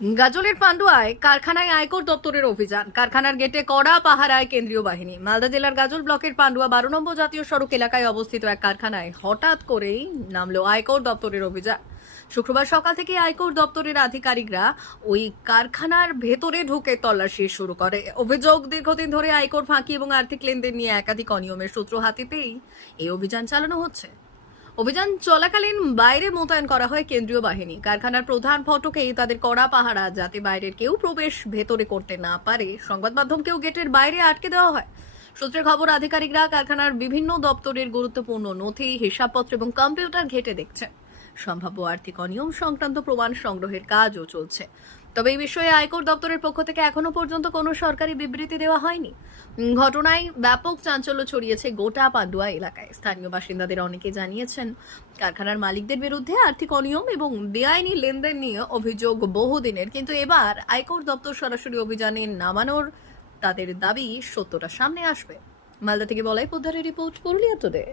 গাজলের পান্ডুয়ায় কারখানায় আয়কর দপ্তরের অভিযান। কারখানার গেটে কড়া পাহারায় কেন্দ্রীয় বাহিনী। মালদা জেলার গাজল ব্লকের পান্ডুয়া 12 নম্বর জাতীয় সড়ক এলাকায় অবস্থিত এক কারখানায় হঠাৎ করেই নামলো আয়কর দপ্তরের অভিযান। শুক্রবার সকাল থেকে আয়কর দপ্তরের আধিকারিকরা ওই কারখানার ভেতরে ঢুকে তল্লাশি শুরু করে। অভিযোগ, দীর্ঘদিন ধরে আয়কর ফাঁকি এবং আর্থিক লেনদেন নিয়ে একাধিক অনিয়মের সূত্র হাতে পেয়েই এই অভিযান চালানো হচ্ছে। অভিযান চলাকালীন বাইরে মোতায়েন করা হয় কেন্দ্রীয় বাহিনী। কারখানার প্রধান ফটকেই তাদের কড়া পাহারা, যাতে বাইরের কেউ প্রবেশ ভেতরে করতে না পারে। সংবাদ মাধ্যমকেও গেটের বাইরে আটকে দেওয়া হয়। সূত্রের খবর, আধিকারিকরা কারখানার বিভিন্ন দপ্তরের গুরুত্বপূর্ণ নথি, হিসাবপত্র এবং কম্পিউটার ঘেটে দেখছেন। সম্ভাব্য আর্থিক অনিয়ম সংক্রান্ত প্রমাণ সংগ্রহের কাজও চলছে। তবে এই বিষয়ে আয়কর দপ্তরের পক্ষ থেকে এখনো পর্যন্ত কোনো সরকারি বিবৃতি দেওয়া হয়নি। ঘটনায় ব্যাপক চাঞ্চল্য ছড়িয়েছে গোটা পান্ডুয়া এলাকায়। স্থানীয় বাসিন্দাদের অনেকে জানিয়েছেন, কারখানার মালিকদের বিরুদ্ধে আর্থিক অনিয়ম এবং বেআইনি লেনদেন নিয়ে অভিযোগ বহুদিনের, কিন্তু এবার আয়কর দপ্তর সরাসরি অভিযানে নামানোর তাদের দাবি সত্যটা সামনে আসবে। মালদা থেকে বলাই পোদ্দারের রিপোর্ট, পুরুলিয়া টুডে।